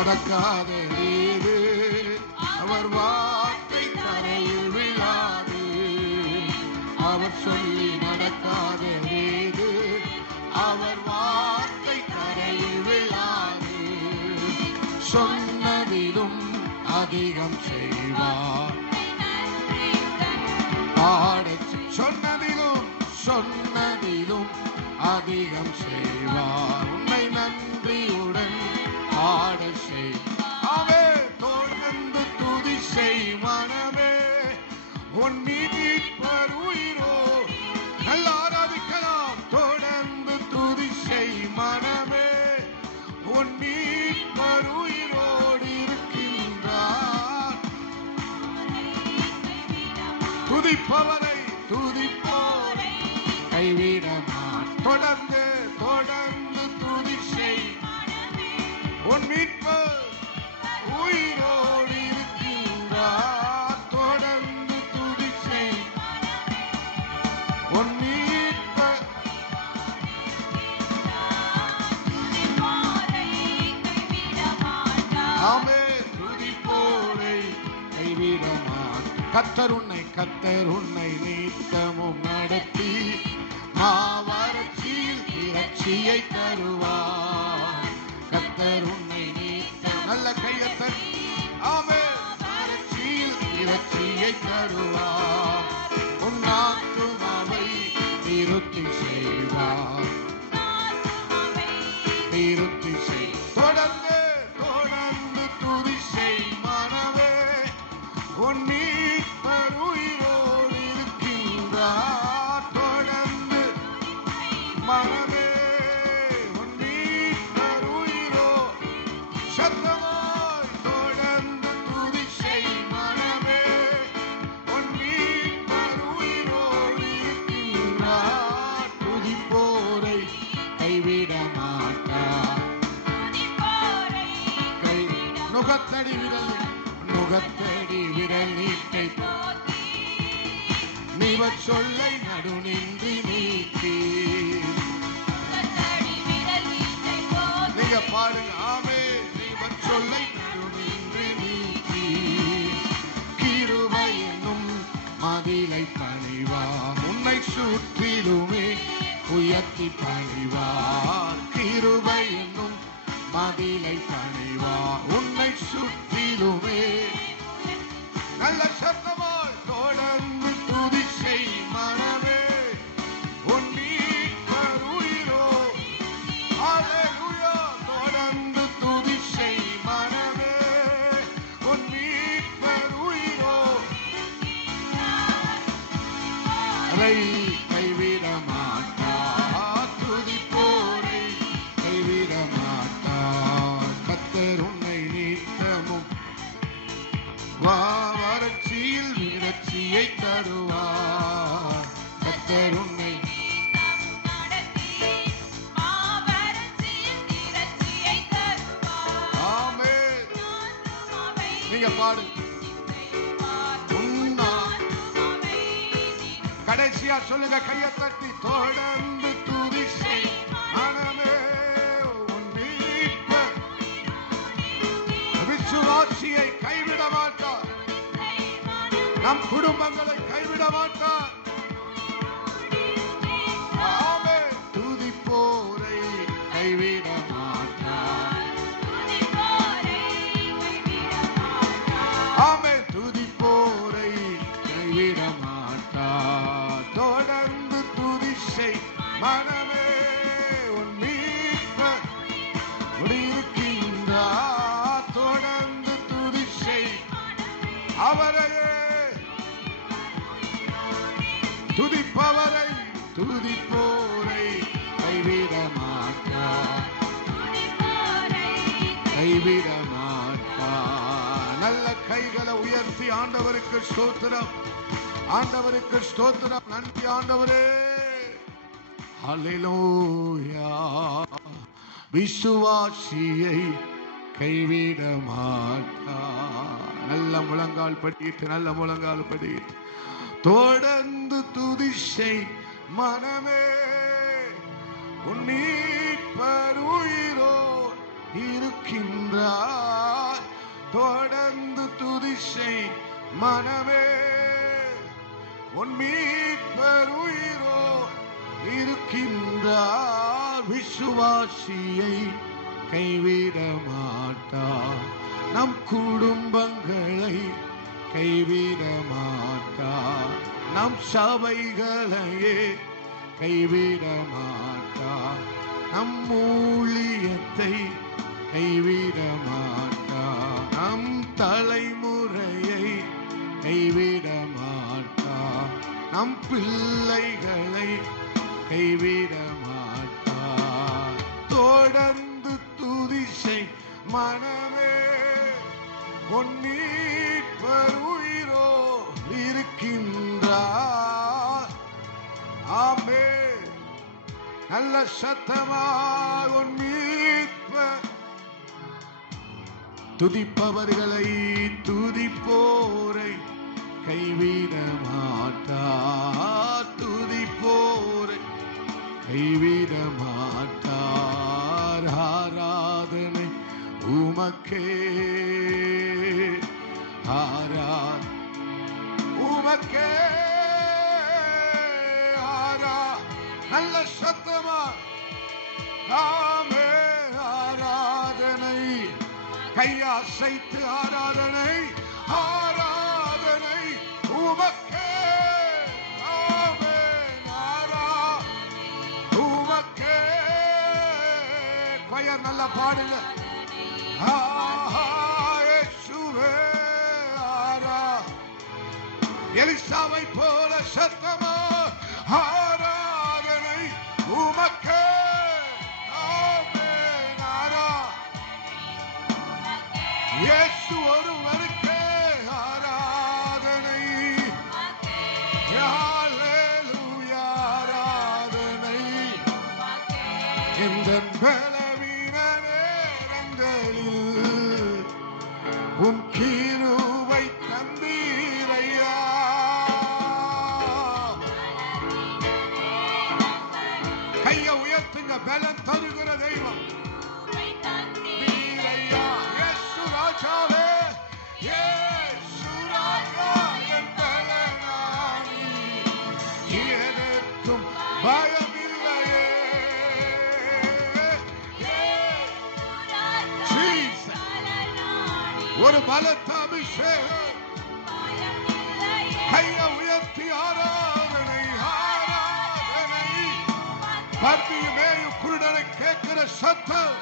நடக்காத நீது, அவர் வார்த்தை தரையில் விழாது. அவர் சொல்லி நடக்காத நீது, அவர் வார்த்தை தரையில் விழாது. சொன்னதிலும் அதிகம் செய்வார். சொன்னதிலும் அதிகம் செய்வார். உன்னை நன்றியுடன் ஆட செய்வாவே. தொடர்ந்து துதி செய் மனமே, உன் மீட்பர் உயிரோ. நல்ல ஆராதிக்கலாம். தொடர்ந்து துதி செய் மனமே, உன் மீட்பர் உயிரோடு இருக்கின்றார். துதிப்பவரை துதிப்போரை கைவிடமாட்டார். தொடர்ந்து துதி செய், உன் மீட்பர் உயிரோடு இருக்கின்றார். தொடர்ந்து துதி செய், உன் மீட்பர். ஆமென். துதிப்போரை கைவிடமாட்டார். கர்த்தர் உன்னை நீத்தமும் நடத்தி மாவறட்சியில் இறைச்சியை தருவார். கர்த்தர் உன்னை நீத்த நல்ல கையத்தன். ஆமென். வறட்சியில் இறைச்சியை தருவார். உன் ஆத்துமாவை திருப்தி செய்வார். திருப்தி செய். தொடர்ந்து துதி செய் மனமே, உன் மீட்பர் உயிரோடு இருக்கின்றார். தொடர்ந்து மனமே, உன் மீட்பர் உயிரோ. சத்தமாய் தொடர்ந்து துதி செய் மனமே, உன் மீட்பர் உயிரோடு இருக்கின்றார். துதிப்போரை கைவிட மாட்டார். நுகத்தடி விரல் நீட்டை நீவர் சொல்லை நடுநின்றி நீக்கி. நீங்க பாடுங்க. ஆமென். நீவர் சொல்லை நடுநின்றி நீக்கி. கிருபை என்னும் மதிலை பணிவார். உன்னை சுற்றிலுமே உயர்த்தி பணிவார். கிருபை என்னும் மதிலை பணிவார். உன்னை சுற்றிலுமே. நல்ல சத்தமாய் தொடர்ந்து துதி செய் மனமே, உன் மீட்பர் உயிரோ. அல்லேலூயா. தொடர்ந்து துதி செய் மனமே, உன் மீட்பர் உயிரோ. அதை கைவிட மாட்டார். துதிப்போரை கைவிட மாட்டார். கர்த்தர் உன்னை நீத்தமும் வறட்சியில் விரட்சியை தருவார். கர்த்தர் உன்னை ஆமென். நீங்க பாடுங்க. கடைசியா சொல்லுங்க கையை தட்டி. தொடர்ந்து துதி செய் மனமே, உன் மீட்பர் விசுவாசியை கைவிட மாட்டார். நம் குடும்பங்களை கைவிட மாட்டார். ஆமென். துதிப்போரை கைவிட மாட்டார். ஆமென். துதிப்போரை கைவிட மாட்டார். தொடர்ந்து துதி செய் மனமே, உன் மீட்பர் இருக்கின்றார். தொடர்ந்து துதி செய் அவரையே. துதிப்பவரை துதிப்போரை கைவிட மாட்டார். கைவிட மாட்டார். நல்ல கைகளை உயர்த்தி ஆண்டவருக்கு ஸ்தோத்திரம். ஆண்டவருக்கு ஸ்தோத்திரம். நன்றி ஆண்டவரே. ஹல்லேலூயா. விசுவாசியை கைவிட மாட்டார். நல்ல முழங்கால் படிட்டு தொடர்ந்து துதி செய் மனமே, உன் மீட்பர் உயிரோ இருக்கின்றார். தொடர்ந்து துதிசை மனமே, உன் மீட்பர் உயிரோ இருக்கின்றார். விசுவாசியை கைவிட மாட்டார், நம் குடும்பங்களை கைவிட மாட்டார், நம் சபைகளையே கைவிட மாட்டார், நம் ஊழியத்தை கைவிட மாட்டார், நம் தலைமுறையை கைவிட மாட்டார், நம் பிள்ளைகளை கைவிட மாட்டார். தொடர்ந்து துதிசை மனமே, உன் மீட்பர் உயிரோ இருக்கின்றார். ஆமென். நல்ல சத்தமாக உன் மீட்பர். துதிப்பவர்களை துதிப்போரை கைவிட மாட்டார், துதிப்போரை கைவிட மாட்டார். ஆராதனை உமக்கே, உமக்கே நல்ல சத்தமா ஆமென். ஆராதனை கையசைத்து ஆராதனை, ஆராதனை உமக்கே. ஆமென். உமக்கே. கொயர் நல்ல பாடுங்க. இயேசுவே எலிசாவை போல சத்தமா ஆராதனை உமக்கே. ஆமென். இயேசு ஒருவருக்கே ஆராதனை. ஹல்லேலூயா. ஆராதனை இந்த பலவீன நேரங்களில் உம் கிருபை தந்தீரையா. கைய உயர்த்துங்க. பலன் தருகிற தெய்வம் தந்தீரையா. இயேசு ராஜாவே, இயேசு ராஜா என் பலனானி, எதற்கும் பயமில்லையே. ஒரு பலத்த அபிஷேகம். கைய உயர்த்தி ஆராதனை, ஆராதனை. பர்த்தியும் மேயும் குருடனை கேட்கிற சத்தம்.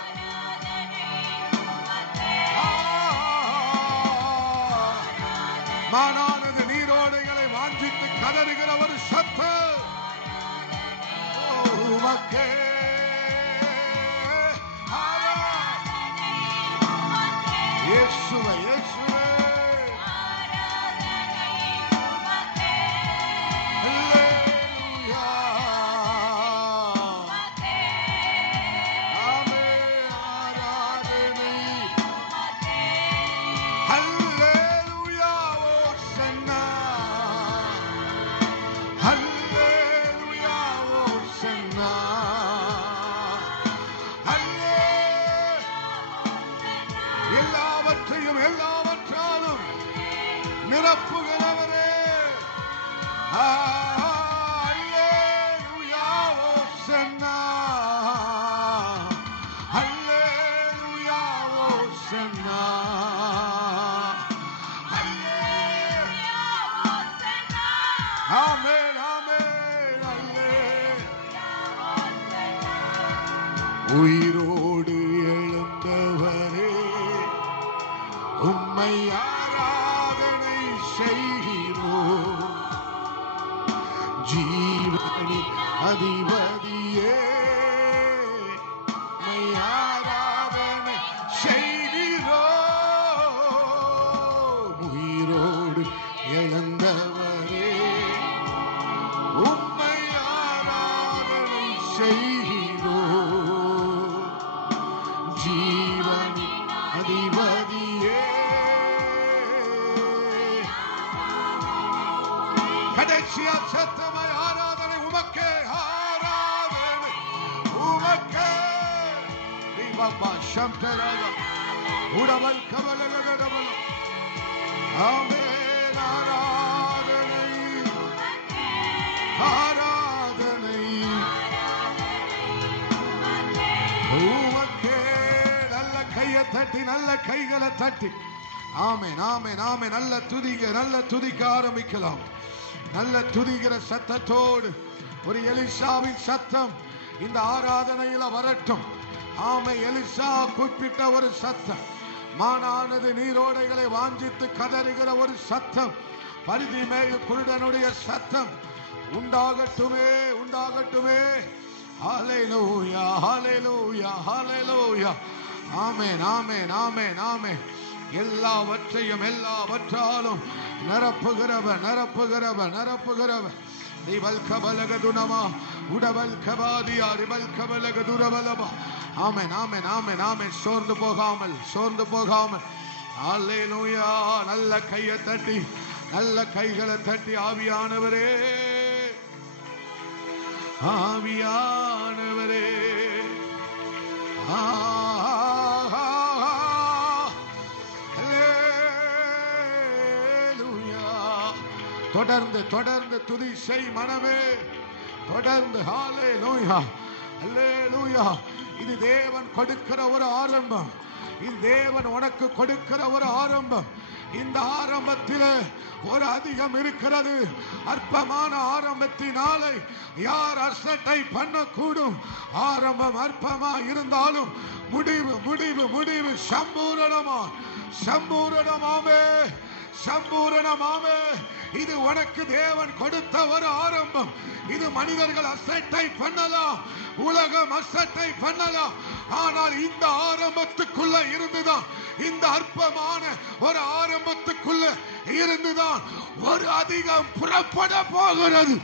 மானானது நீரோடைகளை வாஞ்சித்து கதறுகிற ஒரு சத்தம். உமக்கே இயேசுவே, இயேசுவே. ஹல்லேலூயா. ஆமென். ஆராதனை. ஹல்லேலூயா. ஓசன்னா. ஹல்லேலூயா. ஓசன்னா. எல்லாவற்றையும் எல்லாவற்றாலும் நிரப்புகிறவரே. அல்லேலூயா. ஓசன்னா. அல்லேலூயா. ஓசன்னா. ஆமென். ஆமென். உயிரோடு எழுந்தவரே, உம்மை ஆராதனை செய்கிறோம். ஜீவனின் அதிபதியே, உம்மை ஆராதனை செய்கிறோம். உயிரோடு எழுந்தவரே, உம்மை ஆராதனை செய்கிறோம். ஜீவனின் அதிபதியே. கடைசியா சத்தமாய் ஆராதனை உமக்கே, ஆராதனை உமக்கே. தீபமா சம்தராக உடவல் கவலகடவல் ஆமென். ஆராதனை ஆராதனை உமக்கே. நல்ல கையை தட்டி, நல்ல கைகளை தட்டி. ஆமென், ஆமென், ஆமென். நல்ல துதிக்க, நல்ல துதிக்க ஆரம்பிக்கலாம். நல்ல துதிக்கிற சத்தத்தோடு ஒரு எலிசாவின் சத்தம் இந்த ஆராதனையில வரட்டும். ஆமை எலிசா குறிப்பிட்ட ஒரு சத்தம், மானானது நீரோடைகளை வாஞ்சித்து கதறுகிற ஒரு சத்தம், பரிதி மேல் குருடனுடைய சத்தம் உண்டாகட்டுமே, உண்டாகட்டுமே. ஹல்லேலூயா, ஹல்லேலூயா, ஹல்லேலூயா. ஆமென், ஆமென், ஆமென், ஆமென். எல்லாவற்றையும் எல்லாவற்றாலும் நிரப்புகிறவர், நிரப்புகிறவர், நிரப்புகிறவர். Rebel கபலகதுனமா உடவல் கபாதியா rebel கபலகதுரவலமா. ஆமென், ஆமென், ஆமென், ஆமென். சோர்ந்து போகாமல், சோர்ந்து போகாமல். ஹல்லேலூயா. நல்ல கையை தட்டி, நல்ல கைகளை தட்டி. ஆவியானவரே, ஆவியானவரே, தொடர்ந்து தொடர்ந்து துதி செய் மனமே, தொடர்ந்து. ஹல்லேலூயா, ஹல்லேலூயா. இது தேவன் கொடுக்கிற ஒரு ஆரம்பம், இது தேவன் உனக்கு கொடுக்கிற ஒரு ஆரம்பம். இந்த ஆரம்பத்தில் ஒரு அதிகம் இருக்கிறது. அற்பமான ஆரம்பத்தினாலே யார் அசட்டை பண்ணக்கூடும்? ஆரம்பம் அற்பமா இருந்தாலும் முடிவு முடிவு முடிவு சம்பூரணமா, சம்பூரணமாமே, சம்பூரணமாமே. இது உனக்கு தேவன் கொடுத்த ஒரு ஆரம்பம். இது மனிதர்கள் அசட்டை பண்ணலாம், உலகம் அசட்டை பண்ணலாம். ஆனால் இந்த ஆரம்பத்துக்குள்ள இருந்துதான், இந்த அற்பமான ஒரு ஆரம்பத்துக்குள்ள இருந்துதான் ஒரு அதிகம் புறப்பட போகிறது.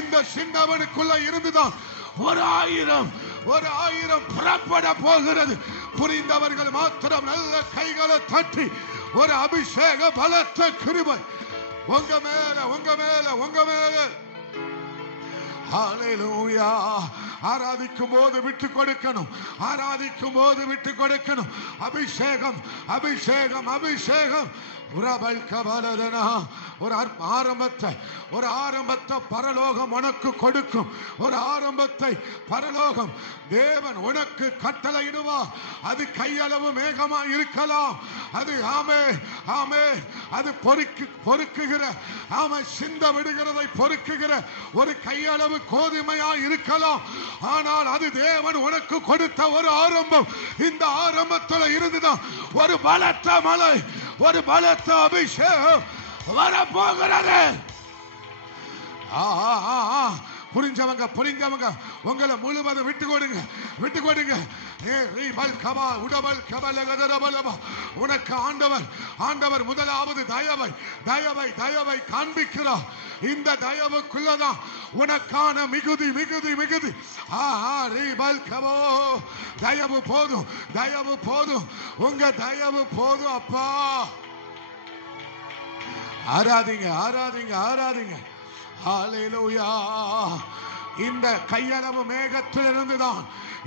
இந்த சின்னவனுக்குள்ள இருந்துதான் ஒரு ஆயிரம் புறப்பட போகிறது. புரிந்தவர்கள் மாத்திரம் நல்ல கைகளை தட்டி ஒரு அபிஷேக பலத்த கிருபை உங்க மேல, உங்க மேல, உங்க மேல. ஹல்லேலூயா. ஆராதிக்கும் போது விட்டு கொடுக்கணும், ஆராதிக்கும் போது விட்டு கொடுக்கணும். அபிஷேகம், அபிஷேகம், அபிஷேகம். ஒரு ஆரம்பத்தை பரலோகம் உனக்கு கொடுக்கும். ஒரு ஆரம்பத்தை பரலோகம் தேவன் உனக்கு கட்டளையிடுவார். அது கையளவு மேகமா இருக்கலாம், அது ஆமே ஆமே அது பொறுக்குகிற ஆமை சிந்த விடுகிறதை பொறுக்குகிற ஒரு கையளவு கோதுமையா இருக்கலாம். ஆனால் அது தேவன் உனக்கு கொடுத்த ஒரு ஆரம்பம். இந்த ஆரம்பத்தில் இருந்துதான் ஒரு பலத்த மலை, ஒரு பலத்த அபிஷேகம் வரப்போகிறது. புரிஞ்சவங்க புரிஞ்சவங்க உங்களை முழுவதும் விட்டு கொடுங்க, விட்டு கொடுங்க. உனக்கு ஆண்டவர் ஆண்டவர் முதலாவது தயவை தயவை தயவை காண்பிக்கிறார். இந்த தயவுக்குள்ளதான் உனக்கான மிகுதி மிகுதி மிகுதி. தயவு போதும், தயவு போதும், உங்க தயவு போதும் அப்பா. ஆராதிங்க, ஆராதிங்க, ஆராதிங்க. ஹல்லேலூயா. இந்த கையளவு மேகத்திலிருந்து தான்,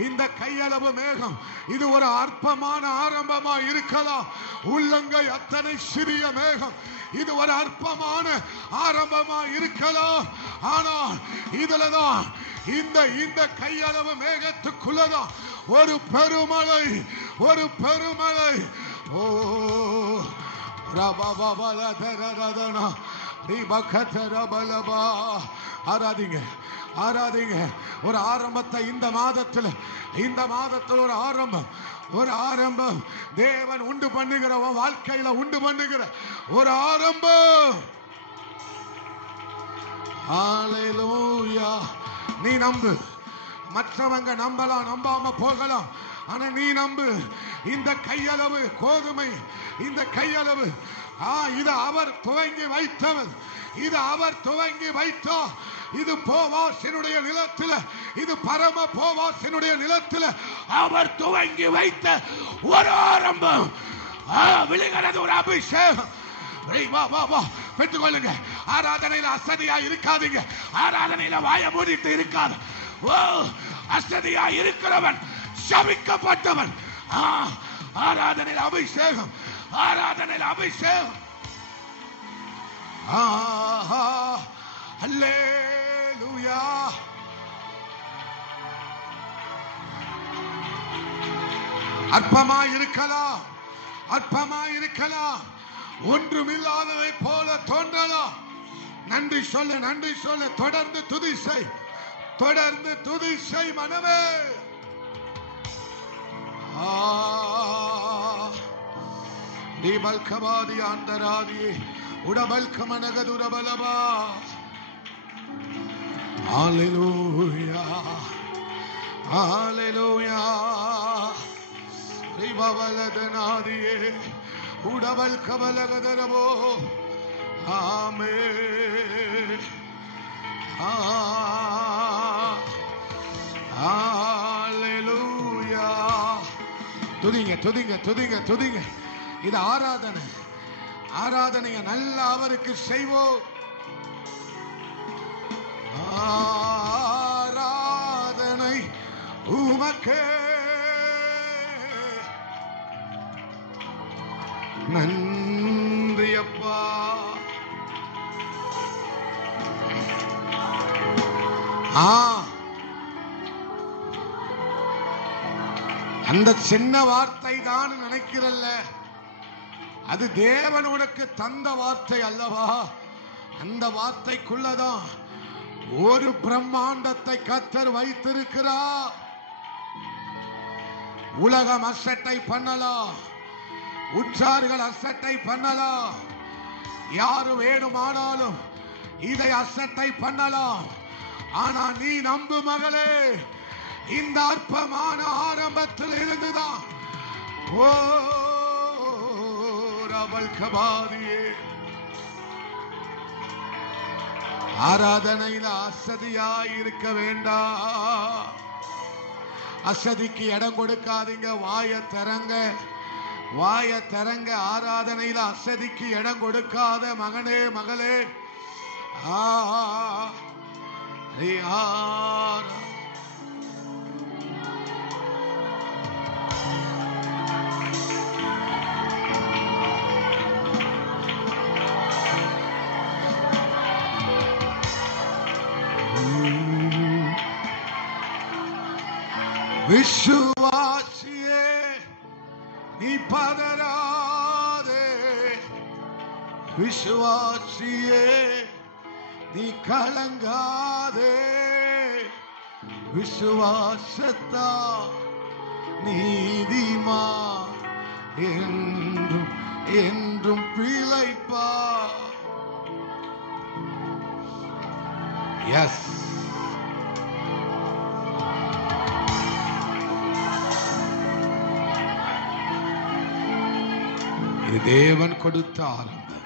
இந்த கையளவு மேகம் இது ஒரு அற்பமான ஆரம்பமா இருக்கலாம். உள்ளங்கை அத்தனை சிறிய மேகம், இது ஒரு அற்பமான ஆரம்பமா இருக்கலாம். ஆனால் இதுலதான் இந்த கையளவு மேகத்துக்குள்ளதான் ஒரு பெருமழை, ஒரு பெருமழை. ஓ ஆராதிங்க, ஆராதிங்க. ஒரு ஆரம்பத்தை இந்த மாதத்தில் ஒரு ஆரம்பம், ஒரு ஆரம்பம் தேவன் உண்டு பண்ணுகிற வாழ்க்கையில உண்டு பண்ணுகிற ஒரு ஆரம்பம். ஹல்லேலூயா. நீ நம்பு. மற்றவங்க நம்பலாம், நம்பாம போகலாம். ஆனா நீ நம்பு. இந்த கையளவு கோதுமை, இந்த கையளவு இது அவர் துவங்கி வைத்தவர், இது அவர் துவங்கி வைத்தார். இது போவாசினுடைய நிலத்தில், இது பரம போவாசினுடைய நிலத்தில் அவர் துவங்கி வைத்த ஒரு ஆரம்பம். விழுகிறது ஒரு அபிஷேகம். பெற்றுக்கொள்ளுங்க. ஆராதனையில அசதியா இருக்காதீங்க, ஆராதனையில வாய மூடிட்டு இருக்காது. அசதியா இருக்கிறவன் சபிக்கப்பட்டவன். ஆராதனையில் அபிஷேகம், ஆராதனையில் அபிஷேகம். அல்லேலூயா. அற்பமாய் இருக்கலாம், அற்பமாய் இருக்கலாம், ஒன்றுமில்லாததை போல தோன்றலாம். நன்றி சொல்ல, நன்றி சொல்ல. தொடர்ந்து துதி செய், தொடர்ந்து துதி செய் மனமே. நீபல்கவாதி ஆண்டராதி உடபல்கமனகதுரபலபா. ஹalleluya, ஹalleluya. ரிபவலதனாதியே உடபல்கபலகதரபோ. ஆமென். ஹalleluya. துதிங்க, துதிங்க, துதிங்க, துதிங்க. இது ஆராதனை. ஆராதனையை நல்லா அவருக்கு செய்வோம். ஆராதனை உமக்கே, நன்றி அப்பா. அந்த சின்ன வார்த்தை தான் நினைக்கிறல்ல, அது தேவன் உனக்கு தந்த வார்த்தை அல்லவா? அந்த வார்த்தைக்குள்ளதான் ஒரு பிரம்மாண்டத்தை கர்த்தர் வைத்திருக்கிறார். உலகம் அசட்டை பண்ணலாம், உற்றார்கள் அசட்டை பண்ணலாம், யாரு வேணுமானாலும் இதை அசட்டை பண்ணலாம். ஆனா நீ நம்பு மகளே, இந்த அற்பமான ஆரம்பத்தில் இருந்துதான் ஓ ரபல் கபாதியே. ஆராதனையில் அசதியாய் இருக்க வேண்டாம். அசதிக்கு இடம் கொடுக்காதீங்க. வாய திறங்க, வாய திறங்க. ஆராதனையில் அசதிக்கு இடம் கொடுக்காத மகனே, மகளே. விசுவாசியே நீ பதறாதே, விசுவாசியே நீ கலங்காதே. விசுவாசத்தா நீதிமா என்றும் என்றும் பிழைப்பா. எஸ், இது தேவன் கொடுத்த ஆரம்பம்.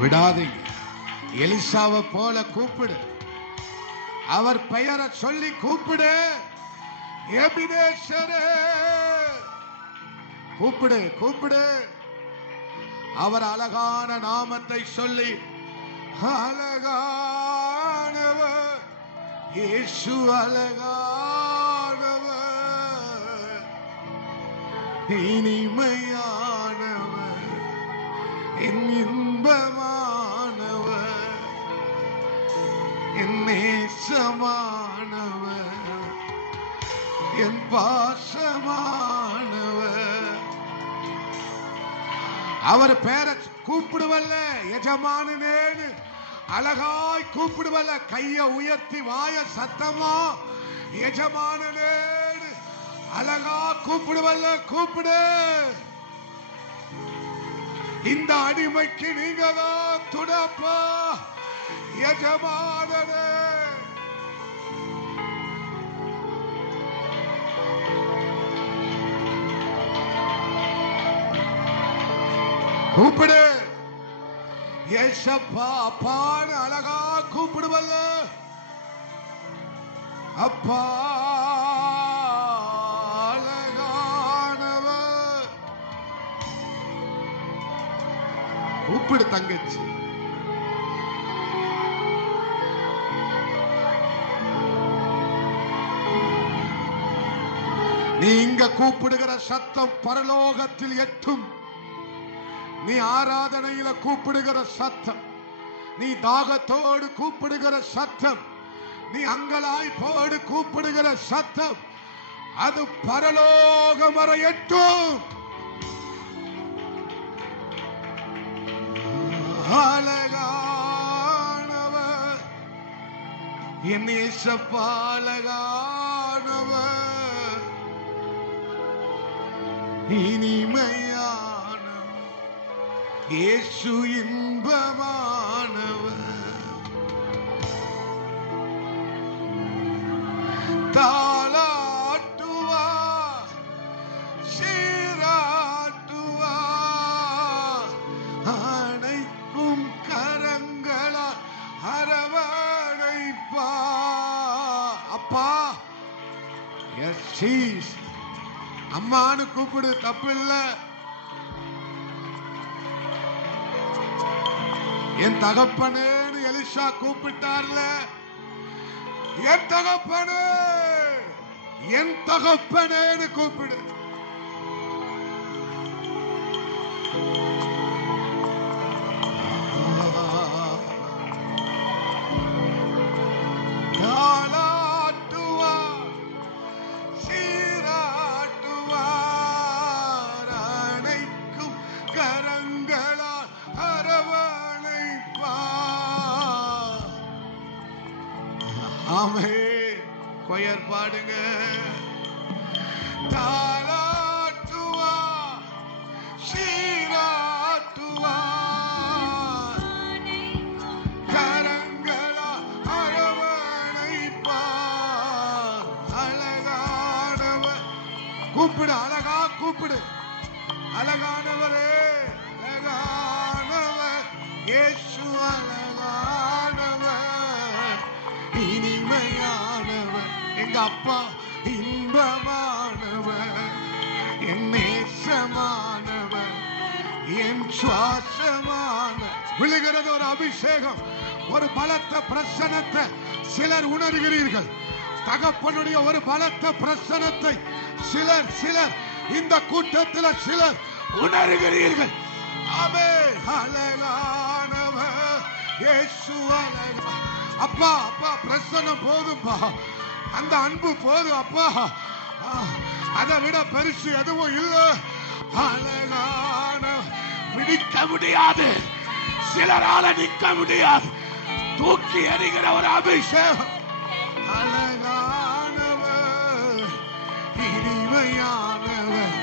விடாதீங்க. எலிசாவை போல கூப்பிடு, அவர் பெயரை சொல்லி கூப்பிடு. எபினேசரே கூப்பிடு, கூப்பிடு. அவர் அழகான நாமத்தை சொல்லி, அழகானவர் இயேசு, அழகானவர், இனிமையானவர், என் இன்பமானவர், என் நேசமானவர், என் பாசமானவர். அவர் பேரை கூப்பிடுவல்ல, எஜமானனேன்னு அழகாய் கூப்பிடுவல்ல. கைய உயர்த்தி வாய சத்தமா எஜமானனேன்னு அழகா கூப்பிடுவல்ல. கூப்பிடு. இந்த அடிமைக்கு நீங்க தான் துணப்பா, எஜமானனே. கூப்பிடு. ஏசப்பா அப்பான்னு அழகா கூப்பிடுவல்ல. அப்பா அழகானவர். கூப்பிடு தங்கச்சி. நீ இங்க கூப்பிடுகிற சத்தம் பரலோகத்தில் எட்டும். நீ ஆராதனையில கூப்பிடுகிற சத்தம், நீ தாகத்தோடு கூப்பிடுகிற சத்தம், நீ அங்கலாய்ப்போடு கூப்பிடுகிற சத்தம், அது பரலோகம் வரை எட்டும். அழகானவர் என் இயேசப்பா, அழகானவர், இனிமையான இயேசு, இன்பமானவர், தாளாட்டுவார், சீராட்டுவார், அணைக்கும் கரங்களால் அரவணைப்பார். அப்பா, எஸ் அம்மானு கூப்பிடு, தப்பு இல்ல. என் தகப்பனேன்னு எலிஷா கூப்பிட்டார்ல, என் தகப்பனே, என் தகப்பனேன்னு கூப்பிடு. தாளாட்டுவார், சீராட்டுவார், அணைக்கும் கரங்களால் அரவணைப்பார். ஆமே, கொயர் பாடுங்க. தாளாட்டுவார், சீராட்டுவார், கரங்களால் அரவணைப்பார். அழகானவர் கூப்பிடு, அழகா கூப்பிடு, அழகானவரே, அழகானவர் இயேசு, அழகானவர், இனிமையானவர், எங்க அப்பா, இன்பமானவர், என் நேசமானவர், என் சுவாசமான. விழுகிறது ஒரு அபிஷேகம், ஒரு பலத்த பிரசனத்தை சிலர் உணர்கிறீர்கள். தகப்பனுடைய ஒரு பலத்த பிரசனத்தை சிலர் இந்த கூட்டத்தில் சிலர் உணர்கிறீர்கள். ஆமென். அழகானவர் இயேசு, அழகானவர். அப்பா, அப்பா, பிரசன்னம் போதும்பா, அந்த அன்பு போதும் அப்பா, அதை விட பெருசு எதுவும் இல்லை. அழகான, பிடிக்க முடியாது, சிலரால நிற்க முடியாது, தூக்கி எறிகிற ஒரு அபிஷேகம். அழகானவர், இனிமையானவர்,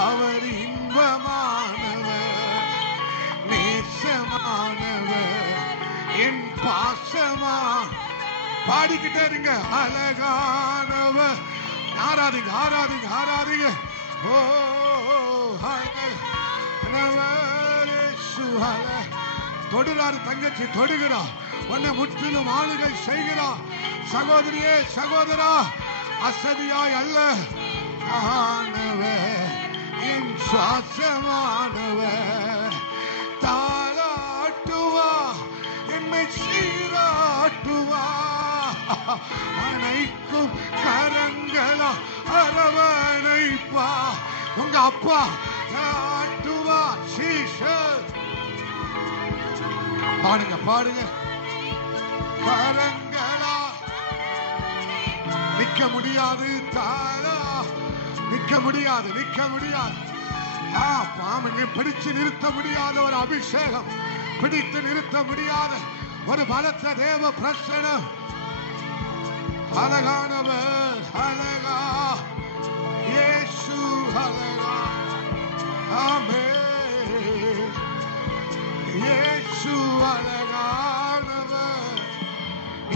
அவர் இன்பமானவர், நேசமானவர், என் பாசமான. பாடிக்கிட்டே இருங்க. அழகானவர். ஆராதிங்க, ஆராதிங்க, ஆராதிங்க. ஓ தொடுறாரு தங்கச்சி, தொடுகிறா, உன்னை முற்றிலும் ஆளுகை செய்கிறா. சகோதரியே, சகோதரா, அசதியாய் அல்ல, ஆனவர், என் சுவாசமானவர், தாளாட்டுவா, என்னை சீராட்டுவா, அனைக்கும் கரங்களா அரவணைப்பா. உங்க அப்பா ஆட்டுவா. சீஷர் பாடுங்க, பாடுங்க. கரங்களா நிக்க முடியாது, தாளா நிக்க முடியாது, நிக்க முடியாது. பாம்பு பிடிச்சு நிறுத்த முடியாத ஒரு அபிஷேகம், பிடித்து நிறுத்த முடியாத ஒரு பலத்த தேவ பிரசனம். அழகானவர், அழகா இயேசு, அழகா. ஆமென். இயேசு அழகானவர்,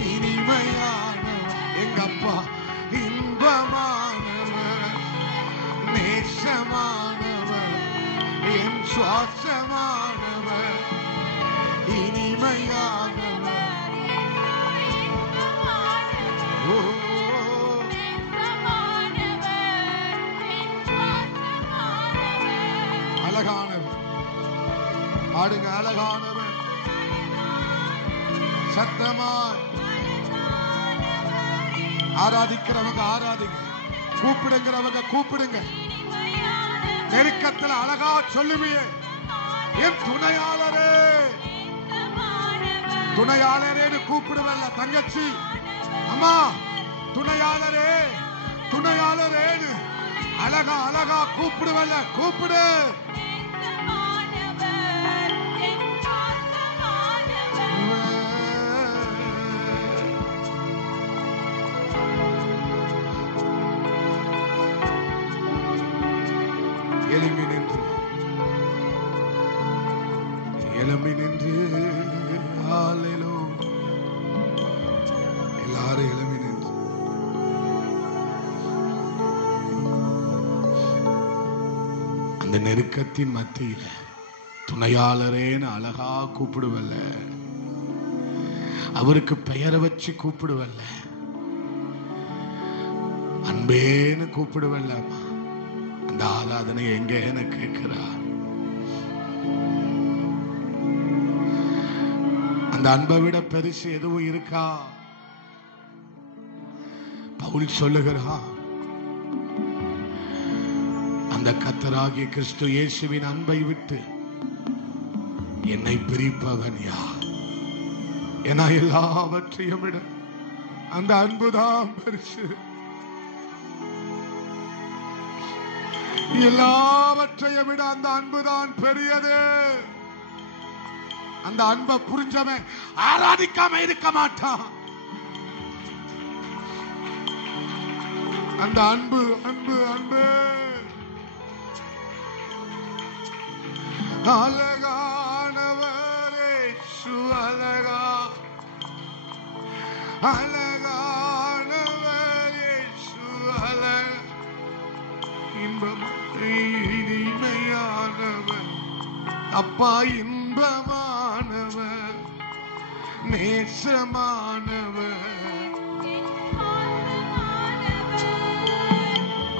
இனிமையானவர், எங்க அப்பா இன்பமானவர், நேசமானவர், என் சுவாசமானவர், இனிமையானவர். அழகானவர். பாடுங்க, அழகானவர். சத்தமா ஆராதிக்கிறவங்க ஆராதிங்க. கூப்பிடுங்கிறவங்க கூப்பிடுங்க. நெருக்கத்தில் அழகா சொல்லுவியே, என் துணையாளரே துணையாளரேன்னு கூப்பிடுவல்ல தங்கச்சி, அம்மா துணையாளரே துணையாளரேன்னு அழகா அழகா கூப்பிடுவல்ல, கூப்பிடு. எழும்பி நின்று எழும்பி நின்று எல்லாரும் எழும்பி நின்று அந்த நெருக்கத்தின் மத்தியில துணையாளரேன்னு அழகா கூப்பிடுவல்ல, அவருக்கு பெயரை வச்சு கூப்பிடுவல்ல, அன்பேன்னு கூப்பிடுவல்ல. அந்த ஆராதனை எங்கன்னு கேட்கிறா. அந்த அன்பை விட பெருசு எதுவும் இருக்கா? பவுல் சொல்லுகிறான், அந்த கர்த்தராகிய கிறிஸ்து இயேசுவின் அன்பை விட்டு என்னை பிரிப்பவன் யார்? என எல்லாவற்றையும் விட அந்த அன்புதான் பெருசு. எல்லாவற்றையும் விட அந்த அன்புதான் பெரியது. அந்த அன்பை புரிஞ்சவன் ஆராதிக்காம இருக்க மாட்டான். அந்த அன்பு அன்பு அன்பு அழகானவரே அழகா அழகானவரே அழகா இனிமையானவர் அப்பா, இன்பமானவர் நேசமானவர்.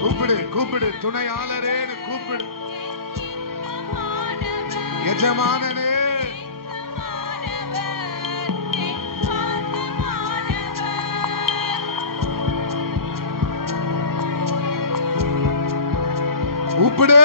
கூப்பிடு கூப்பிடு, துணையாளரேன்னு கூப்பிடு, எஜமானனே. கூப்பிடு.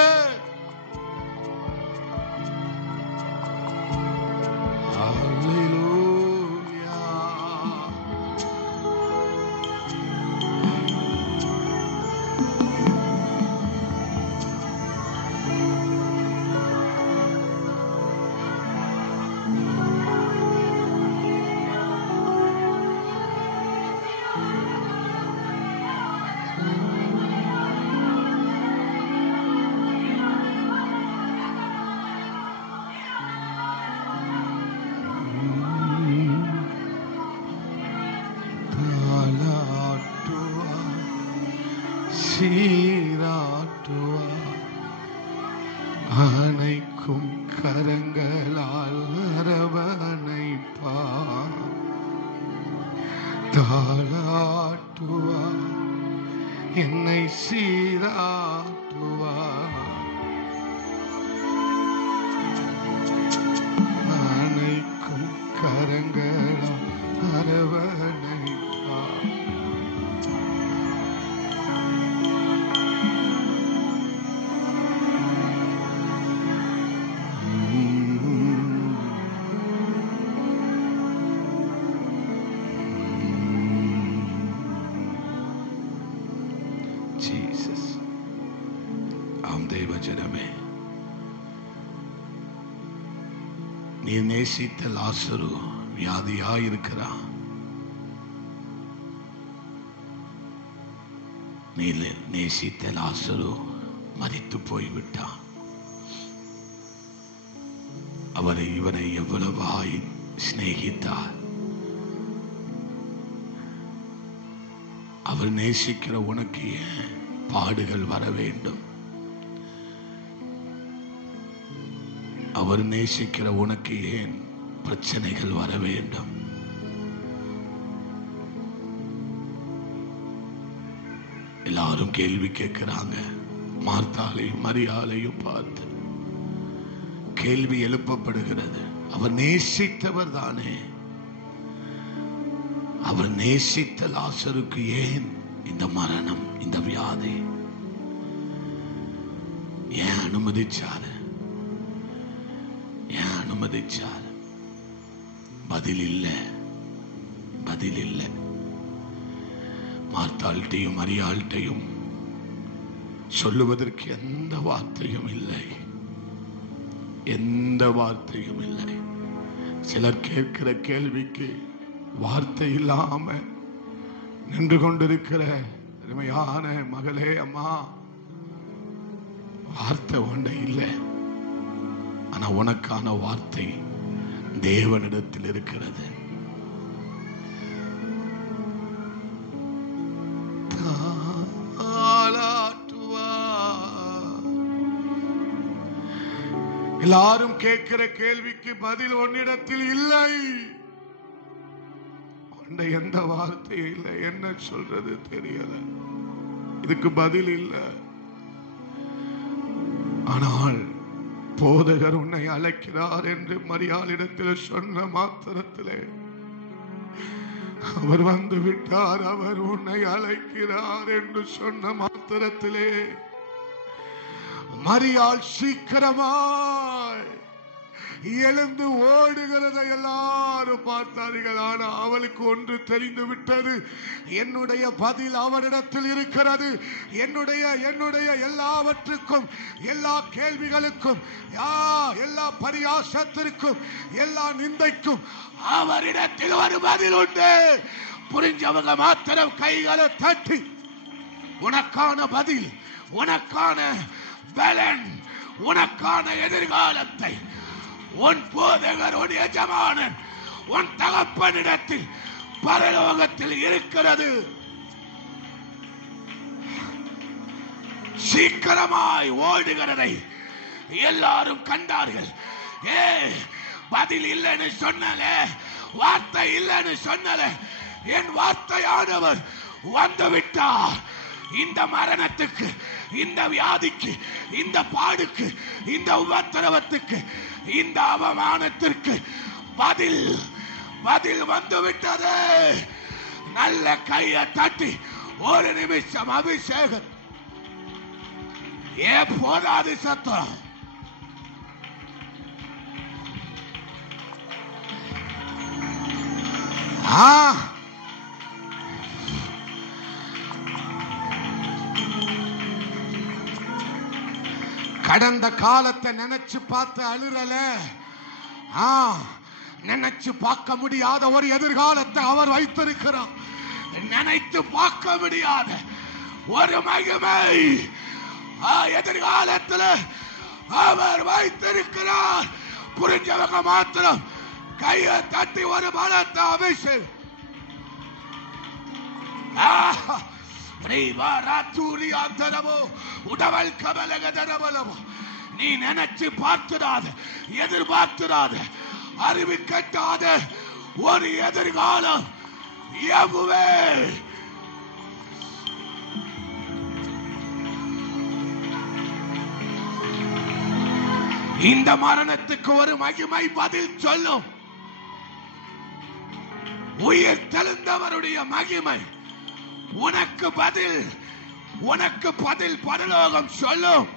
அணைக்கும் கரங்களால் அரவணைப்பா, தாளாட்டுவா, என்னை சீராட்டுவா. அணைக்கும் கரங்களால் அரவணைப்பா. தேவஜனமே, நீ நேசித்த லாசரு வியாதியாயிருக்கிறான். நீ நேசித்த லாசரு மரித்து போய்விட்டான். அவரை இவனை எவ்வளவாய் சிநேகித்தார். அவர் நேசிக்கிற உனக்கு ஏன் பாடுகள் வர வேண்டும்? அவர் நேசிக்கிற உனக்கு ஏன் பிரச்சனைகள் வர வேண்டும்? எல்லாரும் கேள்வி கேட்கிறாங்க. மார்த்தாளையும் மரியாளையும் பார்த்து கேள்வி எழுப்பப்படுகிறது. அவர் நேசித்தவர் தானே. அவர் நேசித்த லாசருக்கு ஏன் இந்த மரணம், இந்த வியாதி ஏன் அனுமதிச்சாரு? ஏன் அனுமதிச்சாரு? பதில் இல்லை, பதில் இல்லை. மார்த்தாள்கிட்டையும் மரியாள்கிட்டையும் சொல்லுவதற்கு எந்த வார்த்தையும் இல்லை, எந்த வார்த்தையும் இல்லை. சிலர் கேட்கிற கேள்விக்கு வார்த்தை இல்லாம நின்று கொண்டிருக்கிற அருமையான மகளே, அம்மா, வார்த்தை ஒன்றை இல்லை. ஆனா உனக்கான வார்த்தை தேவனிடத்தில் இருக்கிறது. எல்லாரும் கேட்கிற கேள்விக்கு பதில் உன்னிடத்தில் இல்லை. எந்த வார்த்தையும் இல்லை, என்ன சொல்றது தெரியல, இதுக்கு பதில் இல்லை. ஆனால் போதகர் உன்னை அழைக்கிறார் என்று மரியாளிடத்தில் சொன்ன மாத்திரத்திலே அவர் வந்து விட்டார். அவர் உன்னை அழைக்கிறார் என்று சொன்ன மாத்திரத்திலே மரியாள் சீக்கிரமாய் எழுந்து ஓடுகிறதை எல்லாரும் பார்த்தார்கள். ஆனால் அவளுக்கு ஒன்று தெரிந்து விட்டது, என்னுடைய பதில் அவரிடத்தில் இருக்கிறது. என்னுடைய எல்லாவற்றுக்கும், எல்லா கேள்விகளுக்கும், எல்லா பரியாசத்திற்கும், எல்லா நிந்தைக்கும் அவரிடத்தில் ஒரு பதில் உண்டு. புரிஞ்சவங்க மாத்திரம் கைகளை தட்டி உனக்கான பதில், உனக்கான பலன், உனக்கான எதிர்காலத்தை உன் போதகர், உன் எஜமானன், உன் தகப்பனிடத்தில் பரலோகத்தில் இருக்கிறது. சீக்கிரமாய் ஓடுகிறதை எல்லாரும் கண்டார்கள். பதில் இல்லைன்னு சொன்னல, வார்த்தை இல்லைன்னு சொன்னல, என் வார்த்தையானவர் வந்துவிட்டார். இந்த மரணத்துக்கு, இந்த வியாதிக்கு, இந்த பாடுக்கு, இந்த உபத்திரவத்துக்கு, இந்த அவமானத்திற்கு பதில் வந்துவிட்டது. நல்ல கையை தட்டி ஒரு நிமிஷம் அபிஷேகம். போதாது சத்தம். கடந்த காலத்தை நினைச்சு பார்த்து அழுறல, நினைச்சு பார்க்க முடியாத ஒரு எதிர்காலத்தை அவர் வைத்திருக்கிறார். நினைத்து பார்க்க முடியாத ஒரு மகிமை எதிர்காலத்தில் அவர் வைத்திருக்கிறார். புரிஞ்சவங்க மாத்திரம் கையை தட்டி ஒரு பலத்தை அபிஷேகம். நீ நினைச்சு பார்க்கிறாத, எதிர்பார்க்கிறாத, அறிவு கட்டாத ஒரு எதிர்காலம் எவ்வே இந்த மரணத்துக்கு ஒரு மகிமை பதில் சொல்லும். உயிர் தெளிந்தவருடைய மகிமை உனக்கு பதில் பரலோகம் சொல்லும்.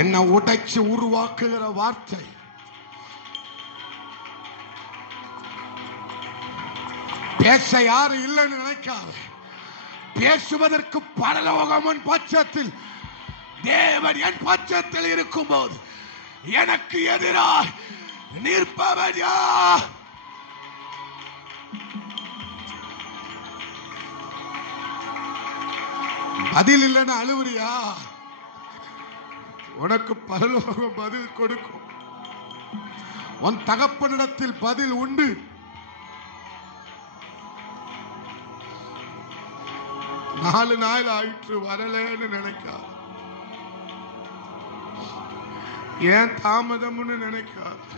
என்ன உடைச்சு உருவாக்குகிற வார்த்தை பேச யாரும் இல்லைன்னு நினைக்காத. பேசுவதற்கு பரலோகம் என் பட்சத்தில், தேவன் என் பட்சத்தில் இருக்கும் போது எனக்கு எதிராக நிற்பவன் யார்? பதில் இல்லைன்னு அழுவுறியா? உனக்கு பரலோகம் பதில் கொடுக்கும். உன் தகப்பனிடத்தில் பதில் உண்டு. நாலு நாள் ஆயிற்று வரலன்னு நினைக்காத, ஏன் தாமதம்னு நினைக்காத.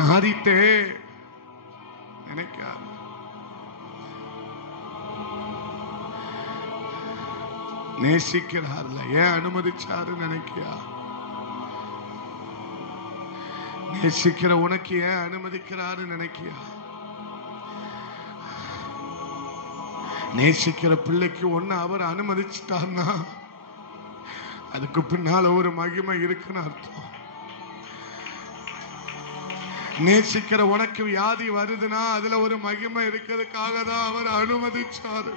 நாரிட்டே நினைக்காத. நேசிக்கிறார்ல, ஏன் அனுமதிச்சாரு நினைக்கியா? நேசிக்கிற உனக்கு ஏன் அனுமதிக்கிறாரு நினைக்கியா? நேசிக்கிற பிள்ளைக்கு ஒண்ணு அவர் அனுமதிச்சுட்டார்னா அதுக்கு பின்னால ஒரு மகிமை இருக்குன்னு அர்த்தம். நேசிக்கிற உனக்கு வியாதி வருதுன்னா அதுல ஒரு மகிமை இருக்கிறதுக்காக தான் அவர் அனுமதிச்சாரு.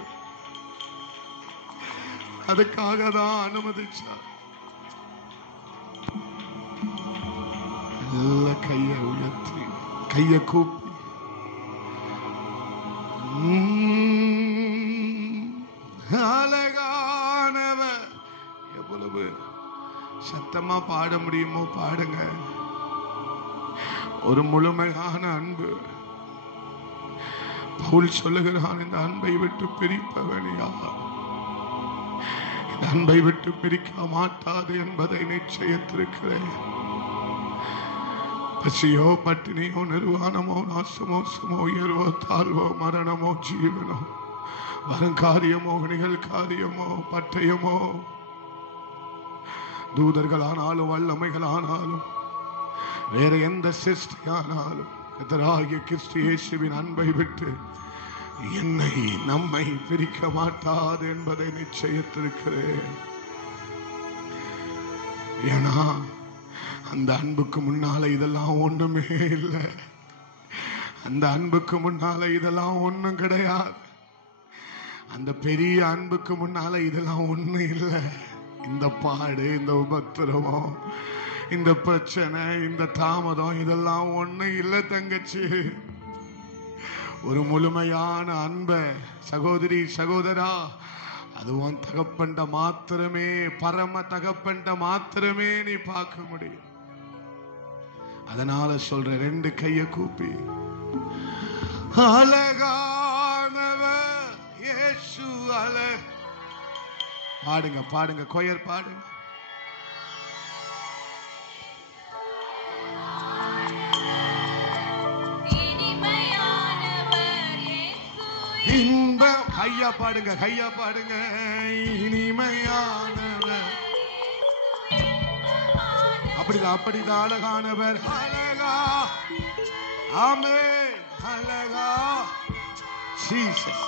அதுக்காக தான் அனுமதிச்சார். நல்ல கையை உயர்த்தி கையை கூப்பி அழகானவர். எவ்வளவு சத்தமா பாட முடியுமோ பாடுங்க. ஒரு முழுமையான அன்பு. பவுல் சொல்லுகிறான், இந்த அன்பை விட்டு பிரிப்பவன் யார்? இந்த அன்பை விட்டு பிரிக்க மாட்டாது என்பதை நிச்சயித்திருக்கிறேன். பசியோ பட்டினியோ நிர்வாணமோ நாசமோ சுமோ உயர்வோ தாழ்வோ மரணமோ ஜீவனோ வருங்காரியமோ நிகழ்காரியமோ பட்டயமோ தூதர்கள் ஆனாலும் வல்லமைகள் ஆனாலும் வேற எந்த சிருஷ்டியானாலும் கர்த்தராகிய கிறிஸ்து இயேசுவின் அன்பை விட்டு என்னை நம்மை பிரிக்க மாட்டாது என்பதை நிச்சயித்திருக்கிறேன். ஏன்னா அந்த அன்புக்கு முன்னால இதெல்லாம் ஒண்ணுமே இல்லை. அந்த அன்புக்கு முன்னால இதெல்லாம் ஒண்ணும் கிடையாது. அந்த பெரிய அன்புக்கு முன்னால இதெல்லாம் ஒண்ணும் இல்லை. இந்த பாடு, இந்த உபத்திரவம், இந்த பிரச்சனை, இந்த தாமதம் இதெல்லாம் ஒண்ணு இல்லை தங்கச்சி. ஒரு முழுமையான அன்பை சகோதரி சகோதரா அதுவும் தகப்பண்ட மாத்திரமே, பரம தகப்பண்ட மாத்திரமே நீ பார்க்க முடியும். அதனால சொல்ற, ரெண்டு கைய கூப்பி அழகானவர் இயேசு பாடுங்க பாடுங்க, கொயர் பாடுங்க. இன்பம் கையா பாடுங்க, கையா பாடுங்க. இனிமையானவர், அப்படிதான் அப்படிதான் அழகானவர். அழகா, ஆமென், அழகா ஜீசஸ்.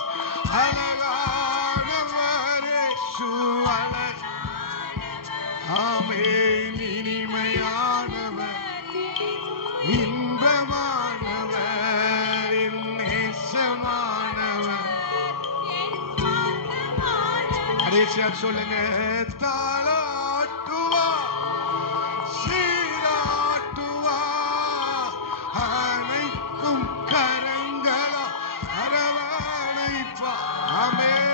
அழகானவர் இயேசு அழகா, ஆமென். இனிமையானவர், இன்பமானவர், நேசமானவர். கடைசியா சொல்லுங்க, தாளாட்டுவா சீராட்டுவா அனைக்கும் கரங்களா அரவணைப்பா. ஆமென்.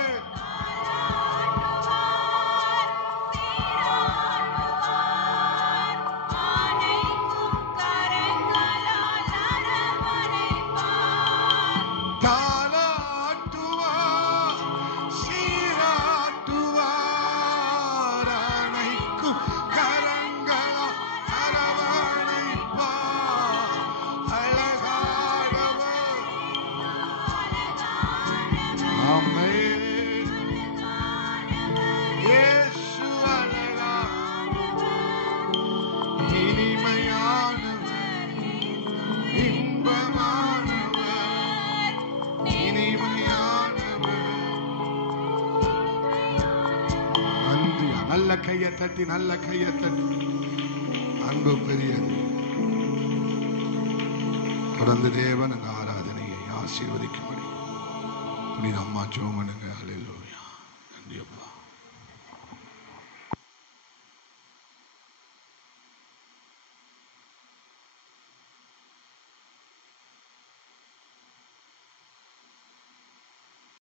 நல்ல கையை தட்டி, நல்ல கையை தட்டி. அன்பு பெரியது. தொடர்ந்து தேவன் அந்த ஆராதனையை ஆசீர்வதிக்கும்படி புனித அம்மா ஜெபம் பண்ணுங்க. ஹல்லேலூயா.